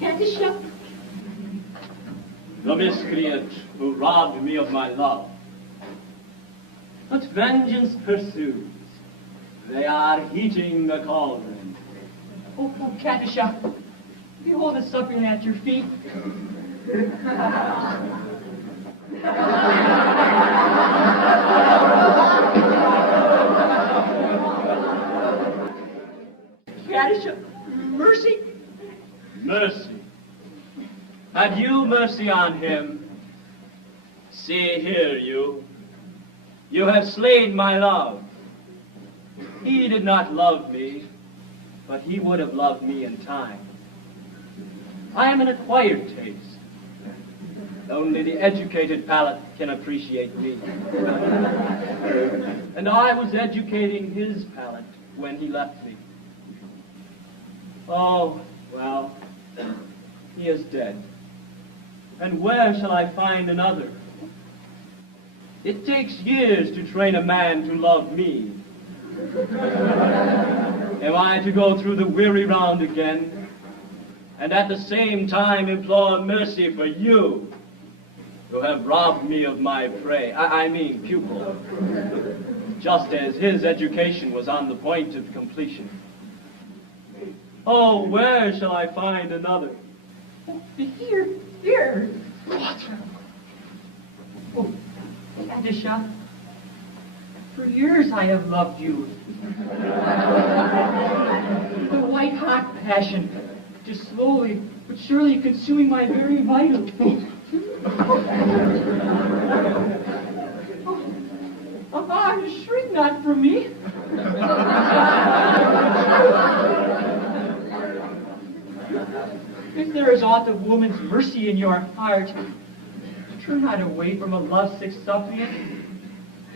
Katisha? The miscreant who robbed me of my love. But vengeance pursues. They are heating the cauldron. Oh, Katisha, behold the suppliant at your feet. Katisha, mercy. Mercy. Have you mercy on him? See here, you. You have slain my love. He did not love me, but he would have loved me in time. I am an acquired taste. Only the educated palate can appreciate me. And I was educating his palate when he left me. Oh, well, he is dead. And where shall I find another? It takes years to train a man to love me. Am I to go through the weary round again, and at the same time implore mercy for you, who have robbed me of my prey, I mean pupil, just as his education was on the point of completion? Oh, where shall I find another? Here. What? Oh, Katisha, for years I have loved you. The white-hot passion, just slowly but surely consuming my very vitals. Shrink not from me. If there is aught of woman's mercy in your heart, turn not away from a lovesick suppliant,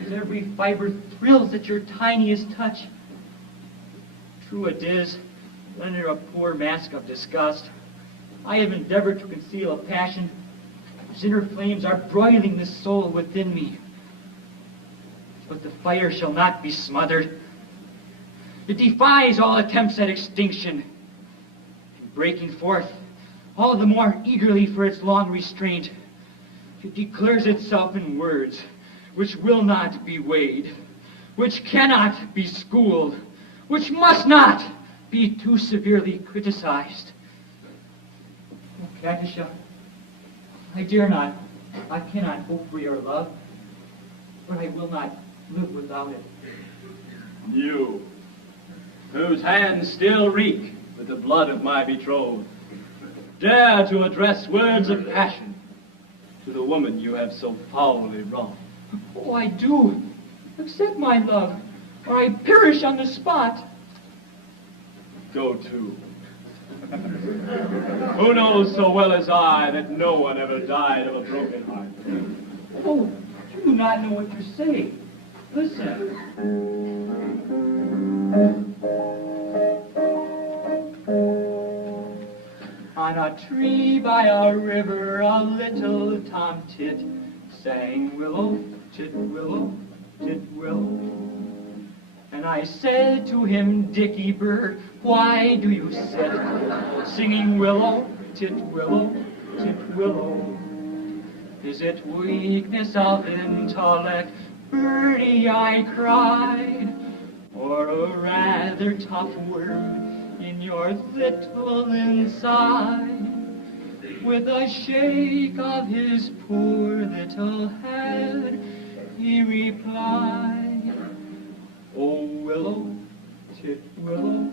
as every fiber thrills at your tiniest touch. True it is, under a poor mask of disgust, I have endeavored to conceal a passion whose inner flames are broiling the soul within me. But the fire shall not be smothered. It defies all attempts at extinction. And breaking forth, all the more eagerly for its long restraint, it declares itself in words which will not be weighed, which cannot be schooled, which must not be too severely criticized. Oh, Katisha, I dare not, I cannot hope for your love, but I will not live without it. You, whose hands still reek with the blood of my betrothed, dare to address words of passion to the woman you have so foully wronged. Oh, I do. Accept my love, or I perish on the spot. Go to. Who knows so well as I that no one ever died of a broken heart? Oh, you do not know what you say. Listen. On a tree by a river, a little tomtit sang willow, tit willow, tit willow. And I said to him, Dickie bird, why do you sit singing willow, tit willow, tit willow? Is it weakness of intellect, birdie, I cried, or a rather tough word in your little inside? With a shake of his poor little head, he replied, oh, willow, tit willow,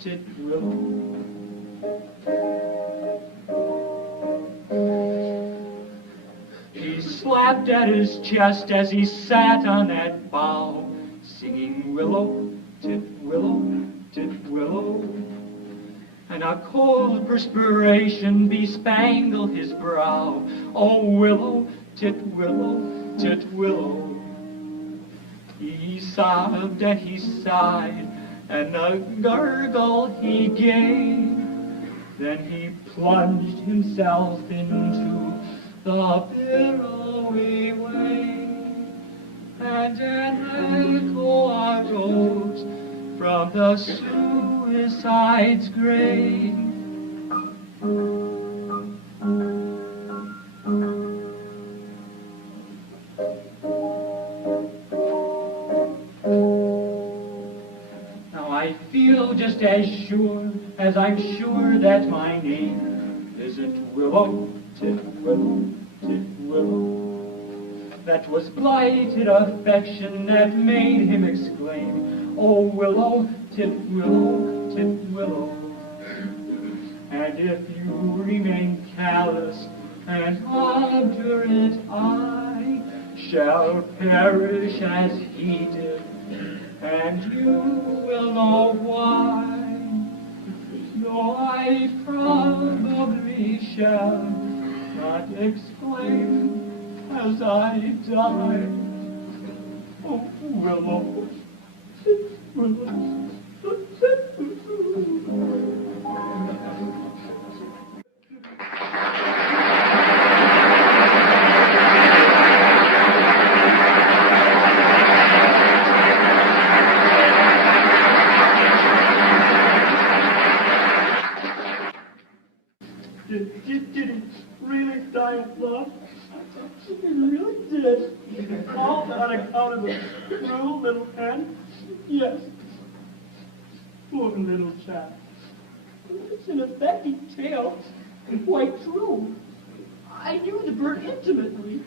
tit willow. He slapped at his chest as he sat on that bough, singing willow, tit willow, tit willow. And a cold perspiration bespangled his brow. Oh, willow, tit willow, tit willow. He sobbed and he sighed, and a gurgle he gave. Then he plunged himself into the billowy wave, and an echo arose from the suicide's grave. just as sure as I'm sure that my name isn't Willow, Titwillow, Titwillow. That was blighted affection that made him exclaim, oh Willow, Titwillow, Titwillow. And if you remain callous and obdurate, I shall perish as he did, and you will know why. Though I probably shall not exclaim as I die, oh Willow, Willow. Did he really die of love? He really did. All on account of a cruel little hen? Yes. Poor little chap. It's an affecting tale, and quite true. I knew the bird intimately.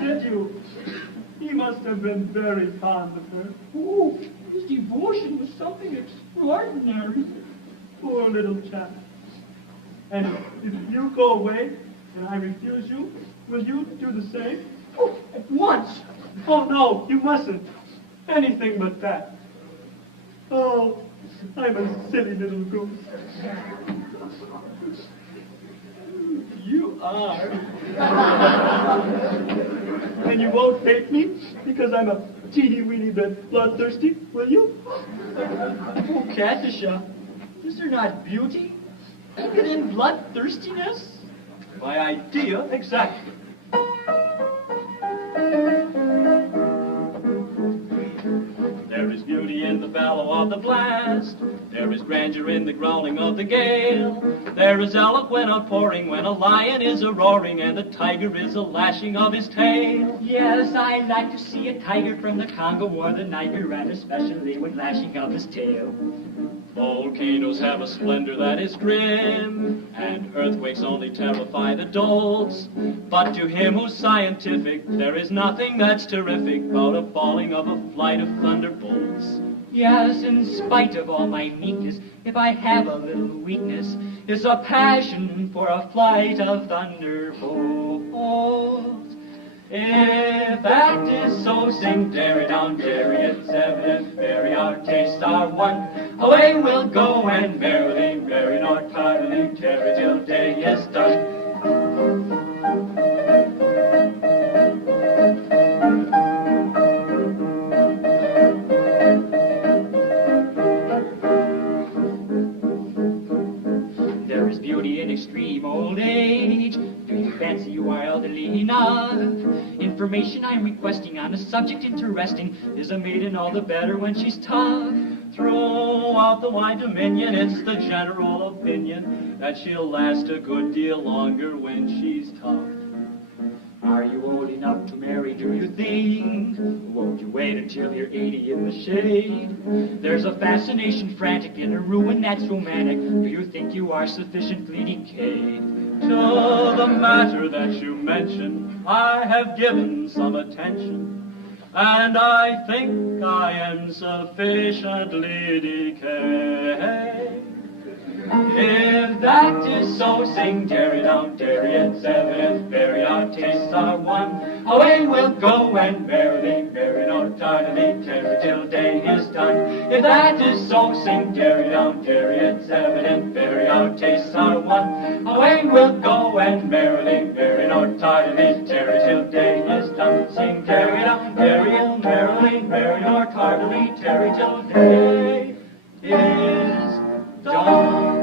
Did you? He must have been very fond of her. Oh, his devotion was something extraordinary. Poor little chap. And if you go away and I refuse you, will you do the same? Oh, at once. Oh, no, you mustn't. Anything but that. Oh, I'm a silly little goose. You are. And you won't hate me because I'm a teeny-weeny bit bloodthirsty, will you? Oh, Katisha, is there not beauty even in bloodthirstiness? My idea, exactly. There is beauty in the bellow of the blast. There is grandeur in the growling of the gale. There is eloquent outpouring when a lion is a-roaring and a tiger is a-lashing of his tail. Yes, I like to see a tiger from the Congo or the Niger, and especially when lashing of his tail. Volcanoes have a splendor that is grim, and earthquakes only terrify the dolts. But to him who's scientific, there is nothing that's terrific about a falling of a flight of thunderbolts. Yes, in spite of all my meekness, if I have a little weakness, it's a passion for a flight of thunderbolts. If that is so, sing derry down derry, it's evident very our tastes are one. Away we'll go and merrily, merry nor tardily, tarry till day is done. There is beauty in extreme old age. Do you fancy you are elderly enough? Information I'm requesting on a subject interesting is a maiden all the better when she's tough. Throughout the wide dominion, it's the general opinion that she'll last a good deal longer when she's tough. Are you old enough to marry, do you think? Won't you wait until you're 80 in the shade? There's a fascination frantic in a ruin that's romantic. Do you think you are sufficiently decayed? To the matter that you mention, I have given some attention, and I think I am sufficiently decayed. If that is so, sing derry down derry, it's evident very our tastes are one. Away we'll go and merrily, merry nor tardily, tarry till day is done. If that is so, sing derry down derry, it's evident very our tastes are one. Away we'll go and merrily, merry nor tardily, tarry till day is done. Sing derry down derry, merrily, merry nor tardily, tarry till day is done.